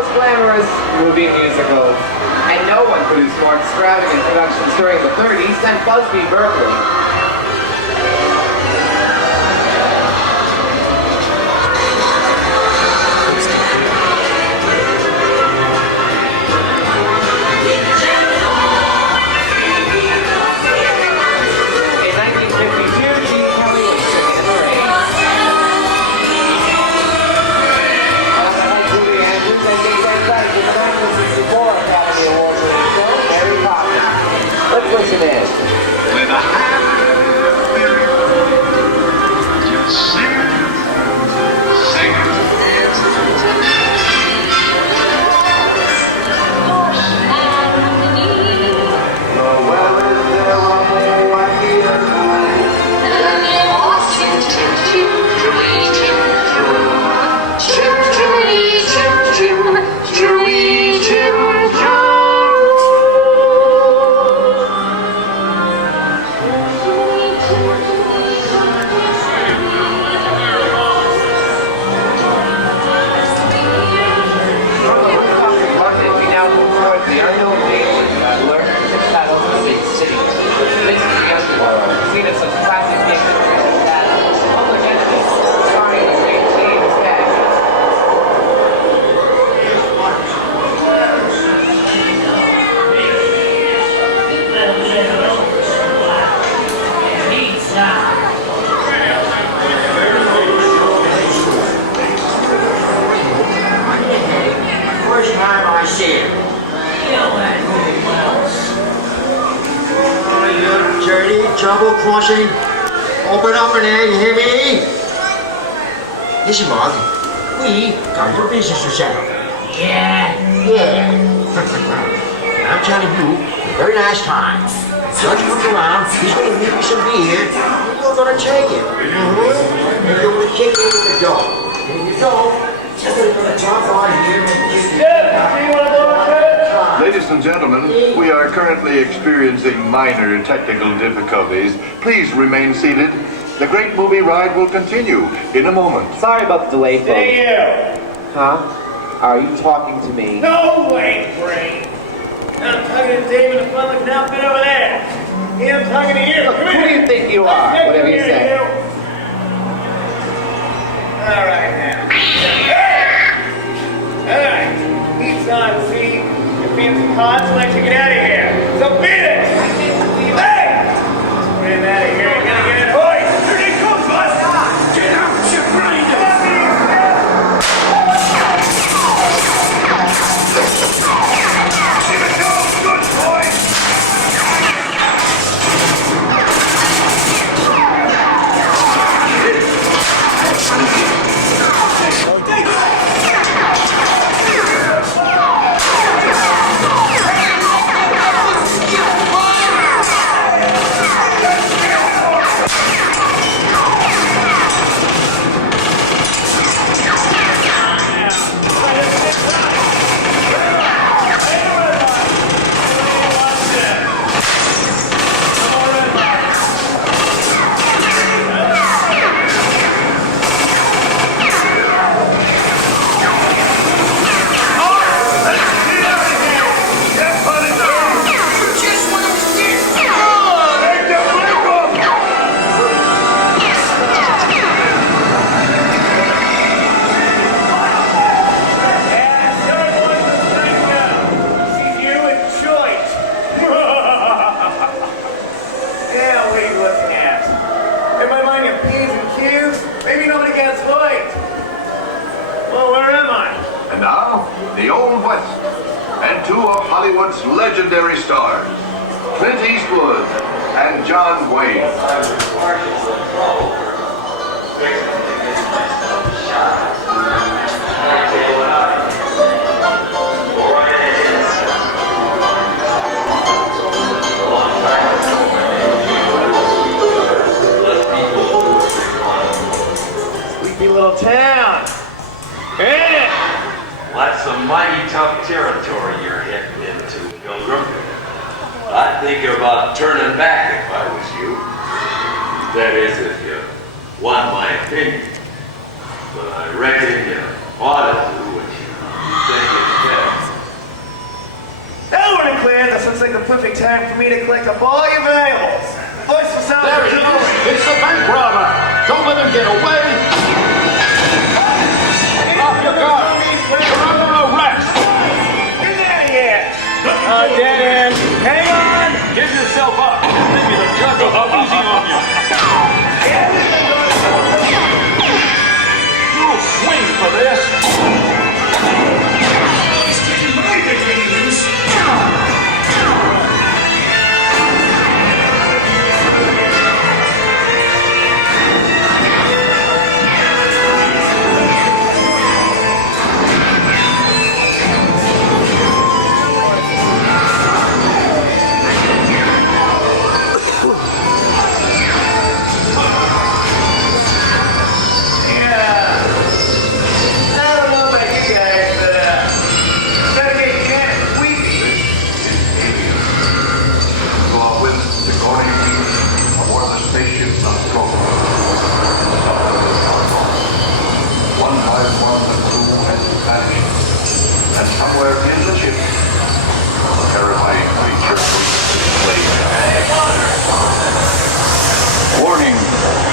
most glamorous movie musicals. And no one produced more extravagant productions during the 30s than Busby Berkeley. Listen in. With a happy just sing it, sing it. The weather is there on the wacky and Trouble crossing. Open up in there, you hear me? Listen, Mark. We got your business to settle. Yeah. I'm telling you, a very nice time. Judge comes around, he's gonna give you some beer, and you're gonna take it. And you're gonna kick in the door. And you don't, somebody's gonna drop on here and give you. Ladies and gentlemen, we are currently experiencing minor technical difficulties. Please remain seated. The great movie ride will continue in a moment. Sorry about the delay, folks. Hey, you! Huh? Are you talking to me? No way, Brain! I'm talking to Dave in the public outfit over there. Yeah, I'm talking to you. Look, Come who here. do you think you are? Whatever you say. All right, now. All right. Each time, see? Fancy cards, let's get out of here. So beat it! I can't believe it. Hey! Get him out of here. You're gonna get it. Boys! Here they come, bud! Get out, you grinder! Give it to him, good boys! Hollywood's legendary stars, Clint Eastwood and John Wayne. Sleepy little town. Ain't it? That's some mighty tough territory you're heading into, Pilgrim. I'd think about turning back if I was you. That is, if you want my opinion. But I reckon you ought to do what you think is perfect time for me to collect up all your valuables. First for some. There he is! It's the bank robber! Don't let him get away! Off you go! You're under arrest! Get out of here! Dead end. Hang on! Give yourself up! Maybe the judge will go easy on you! You'll swing for this! And somewhere in the ship, a terrifying creature Warning,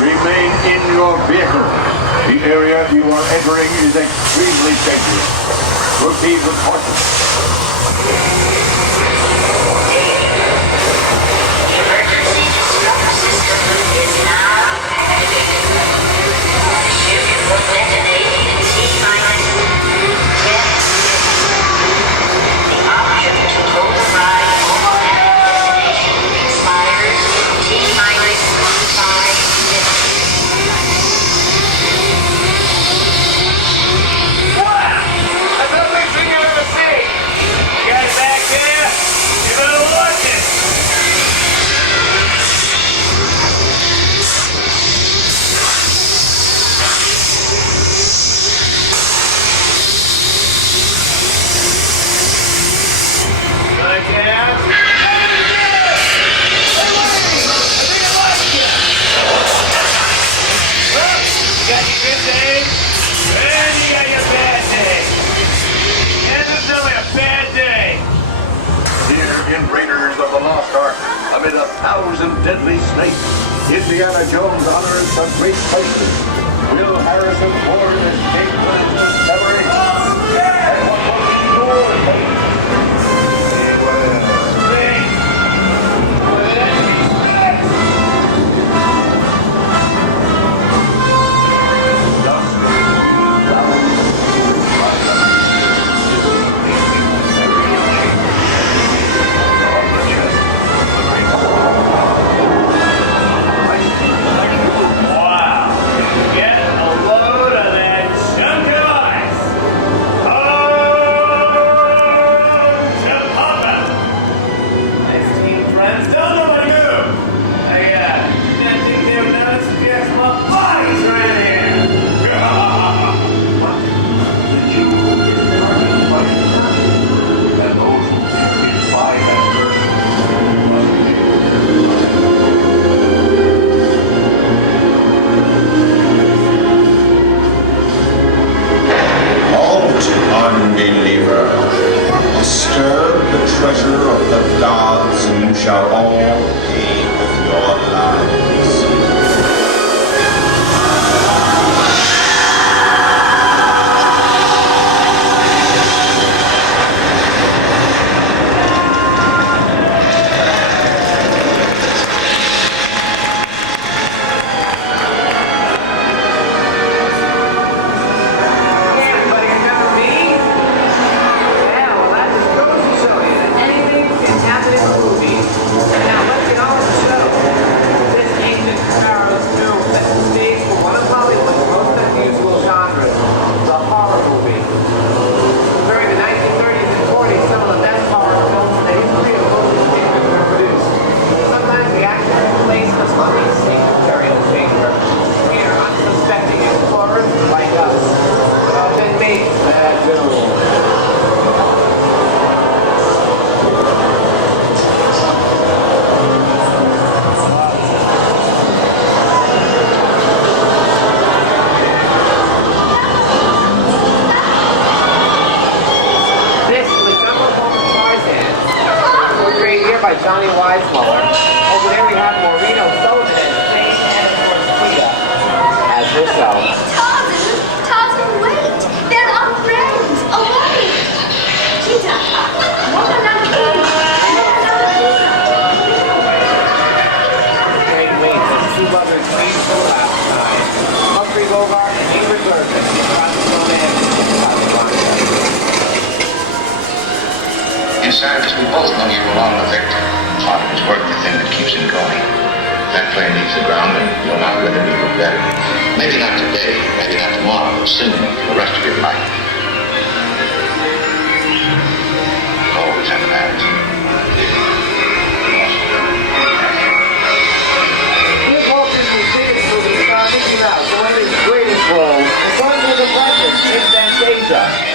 remain in your vehicle. The area you are entering is extremely dangerous. Proceed with caution. The emergency disruptor system is now activated. The ship will detonate in T-minus 10 seconds. The option to tow the ride over at our destination expires T-minus 5 minutes. Wow! That's the best thing I've ever seen! You guys back there? You better watch it! Amid 1,000 deadly snakes, Indiana Jones honors some great places. Will Harrison Ford escape the discovery? And what will be your fate? Treasure of the gods, and you shall all pay with your lives. Hey everybody, remember me? Yeah, well that just goes to show you that anything can happen in the movie. Now let's get all Inside, we both know you were on the victim. Part of his work, the thing that keeps him going. That plane leaves the ground and you're not with him, you look better. Maybe not today, maybe not tomorrow, but soon, for the rest of your life. You'll always have that. Here's Walt Disney's biggest movie, starring Mickey Mouse, one of his greatest roles. It's on with the legend, it's Fantasia.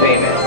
Famous.